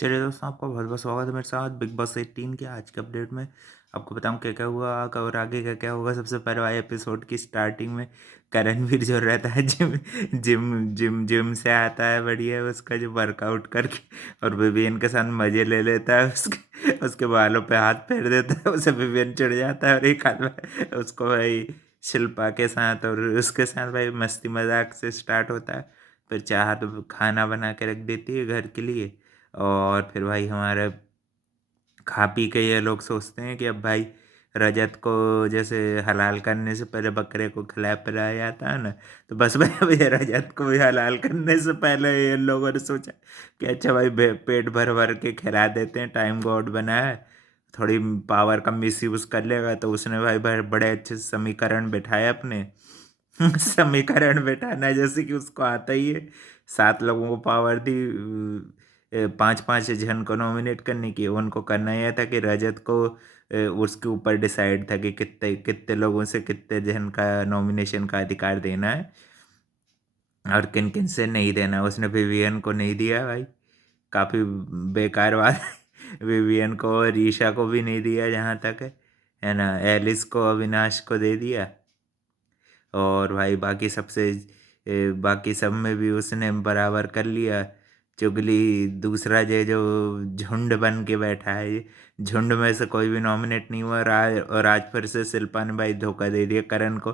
चलिए दोस्तों, आपका बहुत बहुत स्वागत है मेरे साथ बिग बॉस 18 के आज के अपडेट में। आपको बताऊं क्या क्या हुआ और आगे क्या क्या होगा। सबसे पहले वाले एपिसोड की स्टार्टिंग में करणवीर जो रहता है जिम जिम जिम जिम से आता है, बढ़िया उसका जो वर्कआउट करके और विवियन के साथ मजे ले लेता है। उसके बालों पे हाथ फेर देता है, उसे विवियन चिढ़ जाता है और एक हाथ में उसको भाई शिल्पा के साथ और उसके साथ भाई मस्ती मजाक से स्टार्ट होता है। फिर चाहत खाना बना के रख देती है घर के लिए। और फिर भाई हमारे खा पी के ये लोग सोचते हैं कि अब भाई रजत को जैसे हलाल करने से पहले बकरे को खिलाया पिलाया जाता है ना, तो बस भाई अब ये रजत को भी हलाल करने से पहले ये लोगों ने सोचा कि अच्छा भाई पेट भर भर के खिला देते हैं, टाइम गॉड बना है, थोड़ी पावर का मिस यूज कर लेगा। तो उसने भाई बड़े अच्छे समीकरण बैठाए अपने समीकरण बैठाना जैसे कि उसको आता ही है। 7 लोगों को पावर दी, 5-5 जन को नॉमिनेट करने की। उनको करना यह था कि रजत को उसके ऊपर डिसाइड था कि कितने कितने लोगों से कितने जन का नॉमिनेशन का अधिकार देना है और किन किन से नहीं देना। उसने विवियन को नहीं दिया भाई, काफ़ी बेकार बात है। विवियन को और ईशा को भी नहीं दिया जहाँ तक है ना। एलिस को अविनाश को दे दिया। और भाई बाकी सब में भी उसने बराबर कर लिया। चुगली दूसरा जो झुंड बन के बैठा है, ये झुंड में से कोई भी नॉमिनेट नहीं हुआ। और आज फिर से शिल्पा ने भाई धोखा दे दिया करण को।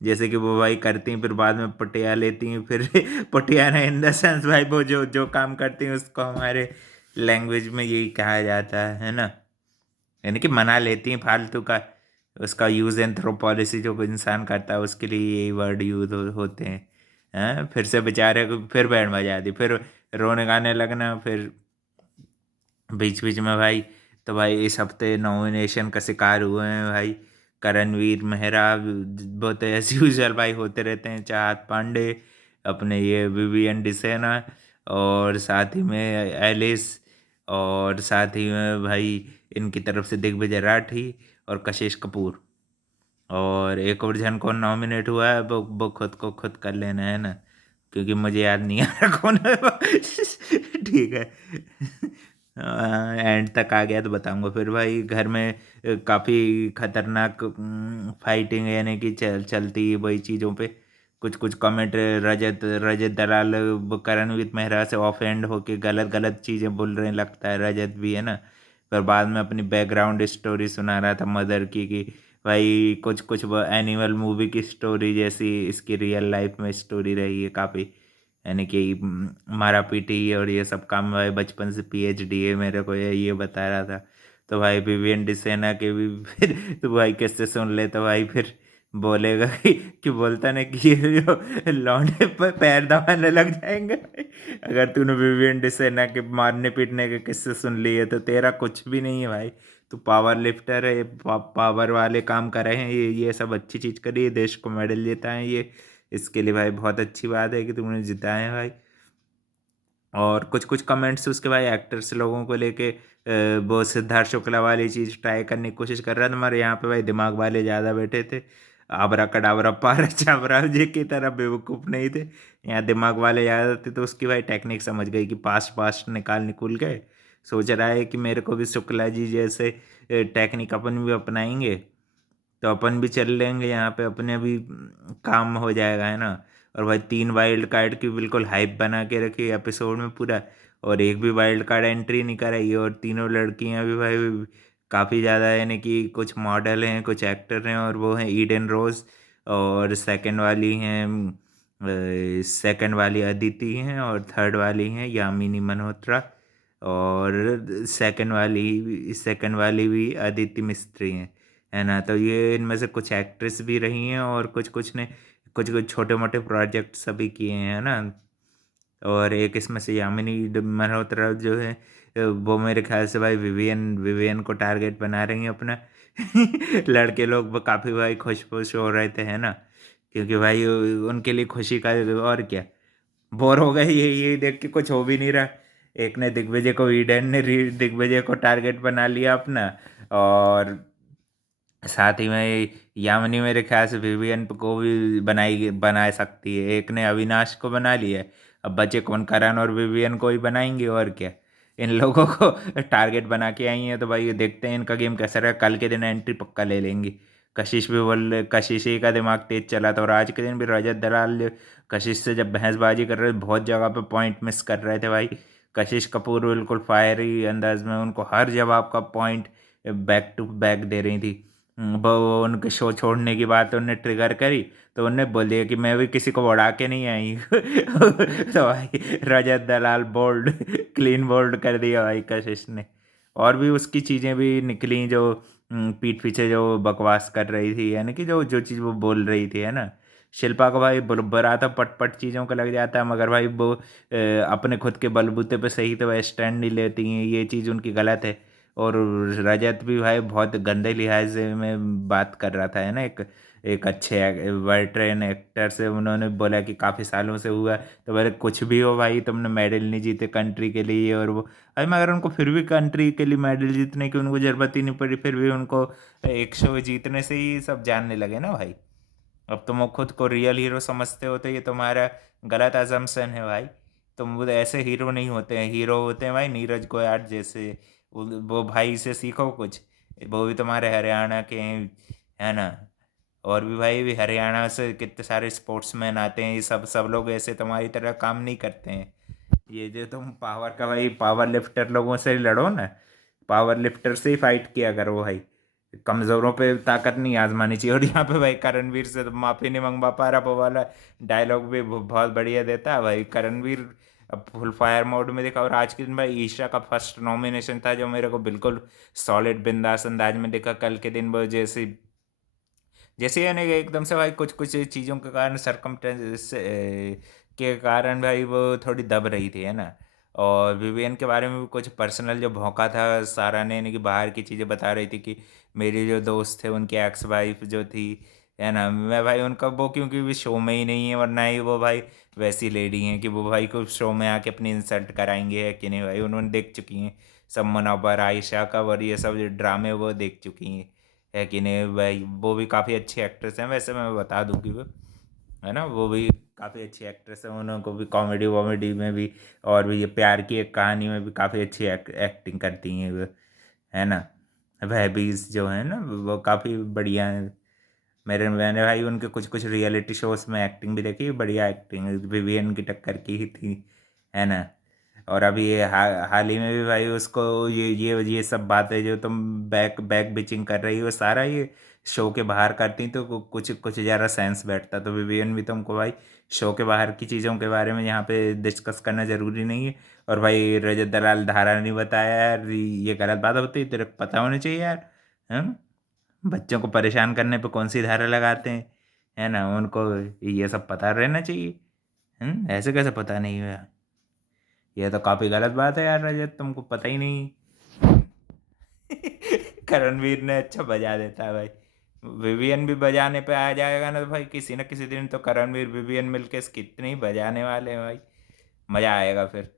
जैसे कि वो भाई करती हैं फिर बाद में पटिया लेती हैं फिर पटिया ने इन द सेंस भाई वो जो जो काम करती हैं उसको हमारे लैंग्वेज में यही कहा जाता है ना, यानी कि मना लेती हैं फालतू का। उसका यूज़ एंड थ्रो पॉलिसी जो कोई इंसान करता है उसके लिए यही वर्ड यूज होते हैं। हैं फिर से बेचारे को फिर बैंड बजा दी, फिर रोने गाने लगना। फिर बीच बीच में भाई, तो भाई इस हफ्ते नॉमिनेशन का शिकार हुए हैं भाई करणवीर मेहरा। वो तो एज यूजल भाई होते रहते हैं, चाहत पांडे, अपने ये विवियन डिसेना, और साथ ही में एलिस, और साथ ही में भाई इनकी तरफ से दिग्विजय राठी और कशिश कपूर। और एक और जन कौन नॉमिनेट हुआ है वो खुद को खुद कर लेना है ना, क्योंकि मुझे याद नहीं आ रहा कौन है वो। ठीक है, एंड तक आ गया तो बताऊंगा। फिर भाई घर में काफ़ी खतरनाक फाइटिंग यानी कि चलती है वही चीज़ों पे। कुछ कुछ कमेंट रजत रजत दलाल करणवीर मेहरा से ऑफ एंड होके गलत गलत चीज़ें बोल रहे लगता है, रजत भी है ना। पर बाद में अपनी बैकग्राउंड स्टोरी सुना रहा था मदर की कि भाई कुछ कुछ एनिमल मूवी की स्टोरी जैसी इसकी रियल लाइफ में स्टोरी रही है काफ़ी, यानी कि मारा पीटी और ये सब काम भाई बचपन से पीएचडी है मेरे को, ये बता रहा था। तो भाई विवियन डिसेना के भी फिर तो भाई किससे सुन ले तो भाई फिर बोलेगा कि बोलता ना कि ये जो लौंडे पर पैर दबाने लग जाएंगे। अगर तूने विवियन डिसेना के मारने पीटने के किस्से सुन लिए तो तेरा कुछ भी नहीं है भाई। तू पावर लिफ्टर है, पावर वाले काम कर रहे हैं, ये सब अच्छी चीज़ करी है, देश को मेडल जीता है ये। इसके लिए भाई बहुत अच्छी बात है कि तुमने जिताए हैं भाई। और कुछ कुछ कमेंट्स उसके भाई एक्टर्स लोगों को लेके वो सिद्धार्थ शुक्ला वाली चीज़ ट्राई करने की कोशिश कर रहा था। हमारे यहाँ पे भाई दिमाग वाले ज़्यादा बैठे थे, आबरा कडाबरा पारा चाबरा जी की तरह बेवकूफ़ नहीं थे। यहाँ दिमाग वाले ज़्यादा थे, तो उसकी भाई टेक्निक समझ गई कि पास्ट पास्ट निकुल गए। सोच रहा है कि मेरे को भी शुक्ला जी जैसे टेक्निक अपन भी अपनाएंगे तो अपन भी चल लेंगे यहाँ पे, अपने भी काम हो जाएगा है ना। और भाई 3 वाइल्ड कार्ड की बिल्कुल हाइप बना के रखी एपिसोड में पूरा, और एक भी वाइल्ड कार्ड एंट्री नहीं कराई। और तीनों लड़कियां भी भाई काफ़ी ज़्यादा, यानी कि कुछ मॉडल हैं कुछ एक्टर हैं, और वो हैं ईडन रोज, और सेकंड वाली अदिति हैं, और थर्ड वाली हैं यामिनी मल्होत्रा, और सेकंड वाली भी अदिति मिस्त्री हैं, है ना। तो ये इनमें से कुछ एक्ट्रेस भी रही हैं और कुछ कुछ ने कुछ कुछ छोटे मोटे प्रोजेक्ट सभी किए हैं, है ना। और एक इसमें से यामिनी मल्होत्रा जो है वो मेरे ख्याल से भाई विवियन विवियन को टारगेट बना रही हैं अपना। लड़के लोग काफ़ी भाई खुश खुश हो रहे थे, है ना, क्योंकि भाई उनके लिए खुशी का और क्या, बोर हो गए ये देख के कुछ हो भी नहीं रहा। एक ने दिग्विजय को ईडन ने दिग्विजय को टारगेट बना लिया अपना, और साथ ही में यामिनी मेरे ख्याल से विवियन को भी बना सकती है। एक ने अविनाश को बना लिया है, अब बचे कौन, करण और विवियन को ही बनाएंगे और क्या। इन लोगों को टारगेट बना के आई हैं, तो भाई देखते हैं इनका गेम कैसा रहा। कल के दिन एंट्री पक्का ले लेंगी। कशिश भी बोल, कशिश ही का दिमाग तेज चला था, और आज के दिन भी रजत दलाल कशिश से जब बहसबाजी कर रहे थे, बहुत जगह पे पॉइंट मिस कर रहे थे भाई। कशिश कपूर बिल्कुल फायरी अंदाज में उनको हर जवाब का पॉइंट बैक टू बैक दे रही थी। वो उनके शो छोड़ने की बात उनने ट्रिगर करी, तो उनने बोल दिया कि मैं भी किसी को उड़ा के नहीं आई। तो भाई रजत दलाल बोल्ड, क्लीन बोल्ड कर दिया भाई कशिश ने। और भी उसकी चीज़ें भी निकली जो पीठ पीछे जो बकवास कर रही थी, यानी कि जो जो चीज़ वो बोल रही थी, है ना। शिल्पा को भाई बुरा था, पट पट चीज़ों का लग जाता है, मगर भाई वो अपने खुद के बलबूते पे सही तो वह स्टैंड नहीं लेती हैं, ये चीज़ उनकी गलत है। और रजत भी भाई बहुत गंदे लिहाज में बात कर रहा था, है ना। एक एक अच्छे वेटरन एक्टर से उन्होंने बोला कि काफ़ी सालों से हुआ, तो बोले कुछ भी हो भाई, तुमने मेडल नहीं जीते कंट्री के लिए, और वो अरे मगर उनको फिर भी कंट्री के लिए मेडल जीतने की उनको ज़रूरत ही नहीं पड़ी, फिर भी उनको एक शो जीतने से ही सब जानने लगे ना भाई। अब तुम खुद को रियल हीरो समझते हो, तो ये तुम्हारा गलत अजम्पशन है भाई। तुम वो ऐसे हीरो नहीं होते हैं, हीरो होते हैं भाई नीरज गोयार जैसे। वो भाई से सीखो कुछ, वो भी तुम्हारे हरियाणा के हैं, है ना। और भी भाई भी हरियाणा से कितने सारे स्पोर्ट्समैन आते हैं, ये सब सब लोग ऐसे तुम्हारी तरह काम नहीं करते हैं। ये जो तुम पावर का भाई पावर लिफ्टर लोगों से लड़ो ना, पावर लिफ्टर से ही फाइट किया करो भाई। कमजोरों पे ताकत नहीं आजमानी चाहिए। और यहाँ पे भाई करणवीर से तो माफी नहीं मंगवा पा रहा, वो वाला डायलॉग भी बहुत बढ़िया देता है भाई करणवीर। अब फुल फायर मोड में देखा, और आज के दिन भाई ईशा का फर्स्ट नॉमिनेशन था, जो मेरे को बिल्कुल सॉलिड बिंदास अंदाज में देखा। कल के दिन वो जैसे जैसे यानी कि एकदम से भाई कुछ कुछ चीज़ों के कारण सरकमस्टेंस के कारण भाई वो थोड़ी दब रही थी, है ना। और विवियन के बारे में भी कुछ पर्सनल जो भौंका था सारा ने, यानी कि बाहर की चीज़ें बता रही थी कि मेरी जो दोस्त थे उनकी एक्स वाइफ जो थी, है ना, मैं भाई उनका वो क्योंकि भी शो में ही नहीं है, वरना ही वो भाई वैसी लेडी हैं कि वो भाई को शो में आके अपनी इंसल्ट कराएंगे, है कि नहीं भाई। उन्होंने देख चुकी हैं सब मुनव्वर आयशा का, और ये सब जो ड्रामे वो देख चुकी हैं, है कि नहीं भाई। वो भी काफ़ी अच्छी एक्ट्रेस हैं वैसे, मैं बता दूँ कि वो, है ना, वो भी काफ़ी अच्छी एक्ट्रेस है। उनको भी कॉमेडी वॉमेडी में भी, और भी ये प्यार की एक कहानी में भी काफ़ी अच्छी एक्टिंग करती हैं वो, है ना। वह भी जो है ना वो काफ़ी बढ़िया है। मैंने भाई उनके कुछ कुछ रियलिटी शोज में एक्टिंग भी देखी, बढ़िया एक्टिंग विवियन की टक्कर की ही थी, है ना। और अभी ये हाल ही में भी भाई उसको ये सब बातें जो तुम बैक बैक बिचिंग कर रही हो, सारा ये शो के बाहर करती, तो कुछ कुछ ज़्यादा सेंस बैठता। तो विवियन भी तुमको भाई शो के बाहर की चीज़ों के बारे में यहाँ पे डिस्कस करना ज़रूरी नहीं है। और भाई रजत दलाल धारा नहीं बताया यार, ये गलत बात होती है, तेरे को पता होना चाहिए यार। हम बच्चों को परेशान करने पे कौन सी धारा लगाते हैं, है ना, उनको ये सब पता रहना चाहिए। ऐसे कैसे पता नहीं हुआ, ये तो काफ़ी गलत बात है यार रजत, तुमको पता ही नहीं। करणवीर ने अच्छा बजा देता है भाई। विवियन भी बजाने पे आ जाएगा ना, तो भाई किसी न किसी दिन तो करणवीर विवियन मिलके कितने ही बजाने वाले हैं भाई, मज़ा आएगा फिर।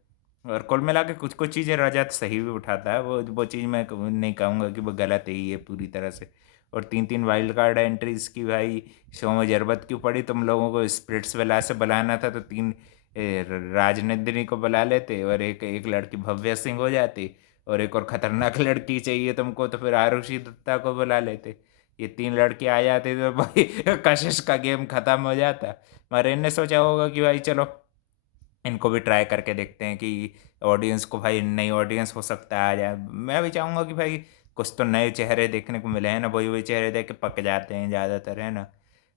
और कुल मिला के कुछ कुछ चीज़ें रजत सही भी उठाता है, वो चीज़ मैं नहीं कहूँगा कि वो गलत है ही है पूरी तरह से। और तीन तीन वाइल्ड कार्ड एंट्रीज की भाई शो में जरूरत क्यों पड़ी, तुम लोगों को स्प्रिट्स विला से बुलाना था तो तीन राजनंदिनी को बुला लेते, और एक एक लड़की भव्य सिंह हो जाती, और एक और खतरनाक लड़की चाहिए तुमको तो फिर आरुषि दत्ता को बुला लेते। ये तीन लड़के आ जाते तो भाई कशिश का गेम खत्म हो जाता। मगर इनने सोचा होगा कि भाई चलो इनको भी ट्राई करके देखते हैं कि ऑडियंस को भाई नई ऑडियंस हो सकता है आ जाए। मैं भी चाहूँगा कि भाई कुछ तो नए चेहरे देखने को मिले, हैं ना। वही वही चेहरे देख के पक जाते हैं ज़्यादातर, है ना।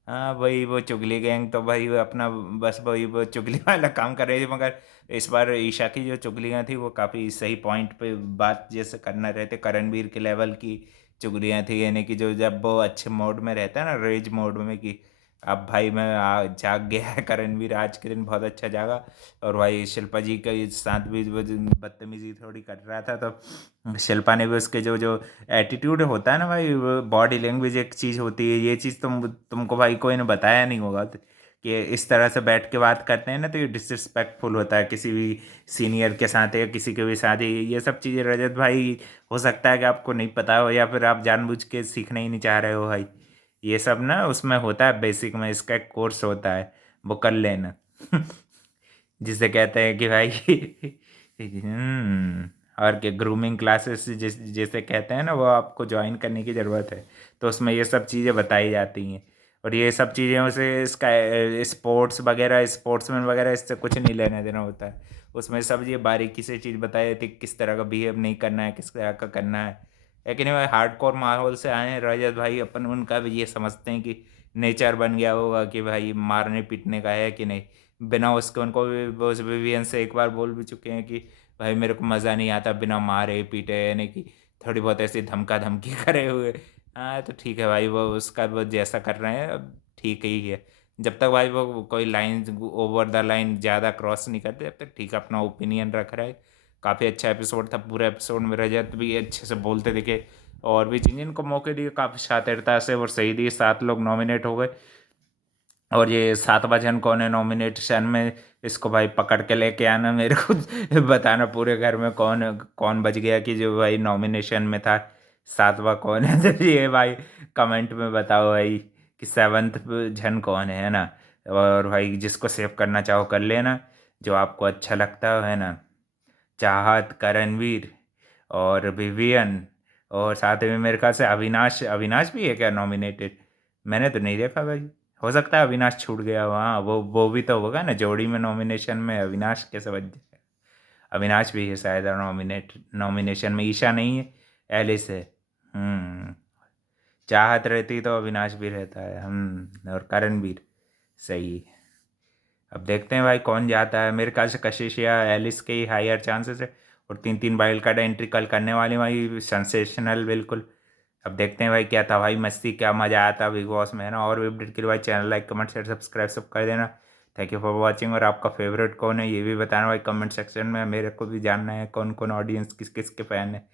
हाँ भाई वो चुगली गैंग तो भाई वो अपना बस वही वो चुगली वाला काम कर रही थी, मगर इस बार ईशा की जो चुगलियाँ थी वो काफ़ी सही पॉइंट पे बात जैसे करना रहते, करणवीर के लेवल की चुगलियाँ थी, यानी कि जो जब वो अच्छे मोड में रहता है ना, रेज मोड में, कि अब भाई मैं जाग गया है करणवीर, आज के दिन बहुत अच्छा जागा। और भाई शिल्पा जी के साथ भी वो जो बदतमीजी थोड़ी कर रहा था, तो शिल्पा ने भी उसके जो जो एटीट्यूड होता है ना भाई, वो बॉडी लैंग्वेज एक चीज़ होती है, ये चीज़ तुमको भाई कोई ने बताया नहीं होगा, कि इस तरह से बैठ के बात करते हैं ना, तो ये डिसरिस्पेक्टफुल होता है किसी भी सीनियर के साथ या किसी के भी साथ। ये सब चीज़ें रजत भाई हो सकता है कि आपको नहीं पता हो, या फिर आप जानबूझ के सीखना ही नहीं चाह रहे हो भाई। ये सब ना उसमें होता है बेसिक में, इसका एक कोर्स होता है, वो कर लेना। जिसे कहते हैं कि भाई और कि ग्रूमिंग क्लासेस जैसे कहते हैं ना, वो आपको ज्वाइन करने की ज़रूरत है। तो उसमें ये सब चीज़ें बताई जाती हैं, और ये सब चीज़ें से इसका स्पोर्ट्स वगैरह, स्पोर्ट्समैन वगैरह, इससे कुछ नहीं लेना देना होता है। उसमें सब ये बारीकी से चीज़ बताई जाती है, किस तरह का बिहेव नहीं करना है, किस तरह का करना है। लेकिन भाई हार्डकोर माहौल से आए हैं रजत भाई, अपन उनका भी ये समझते हैं कि नेचर बन गया होगा कि भाई मारने पीटने का है कि नहीं। बिना उसके उनको भी वो उस विवियन से एक बार बोल भी चुके हैं कि भाई मेरे को मज़ा नहीं आता बिना मारे पीटे, यानी कि थोड़ी बहुत ऐसी धमका धमकी करे हुए। हाँ तो ठीक है भाई, वो उसका वो जैसा कर रहे हैं अब ठीक ही है। जब तक भाई वो कोई लाइन ओवर द लाइन ज़्यादा क्रॉस नहीं करते, जब तक ठीक है, अपना ओपिनियन रख रहा है। काफ़ी अच्छा एपिसोड था, पूरे एपिसोड में रजत भी अच्छे से बोलते दिखे, और भी चीज़ इनको मौके दिए काफ़ी शातिरता से, और सही दिए। 7 लोग नॉमिनेट हो गए, और ये 7वां जन कौन है नॉमिनेशन में, इसको भाई पकड़ के लेके आना मेरे को बताना पूरे घर में कौन कौन बच गया कि जो भाई नॉमिनेशन में था। 7वां कौन है तो ये भाई कमेंट में बताओ भाई कि 7th जन कौन है ना। और भाई जिसको सेव करना चाहो कर लेना, जो आपको अच्छा लगता है ना। चाहत, करणवीर और विवियन, और साथ में मेरे ख्याल से अविनाश, अविनाश भी है क्या नॉमिनेटेड? मैंने तो नहीं देखा भाई। हो सकता है अविनाश छूट गया हो, हाँ वो भी तो होगा ना जोड़ी में नॉमिनेशन में, अविनाश कैसे बच जाए। अविनाश भी है शायद नॉमिनेशन में, ईशा नहीं है, एलिस है। चाहत रहती तो अविनाश भी रहता है, और करणवीर। सही है। अब देखते हैं भाई कौन जाता है। मेरे ख्याल से कशिश या एलिस के ही हायर चांसेस है, और 3 वाइल्ड कार्ड एंट्री कल करने वाली भाई, सेंसेशनल बिल्कुल। अब देखते हैं भाई क्या था भाई, मस्ती क्या मज़ा आता बिग बॉस में, है ना। और भी अपडेट के लिए भाई channel like comment share subscribe सब कर देना। Thank you for watching. और आपका फेवरेट कौन है ये भी बताना भाई कमेंट सेक्शन में, मेरे को भी जानना है कौन कौन ऑडियंस किस किस के फ़ैन है।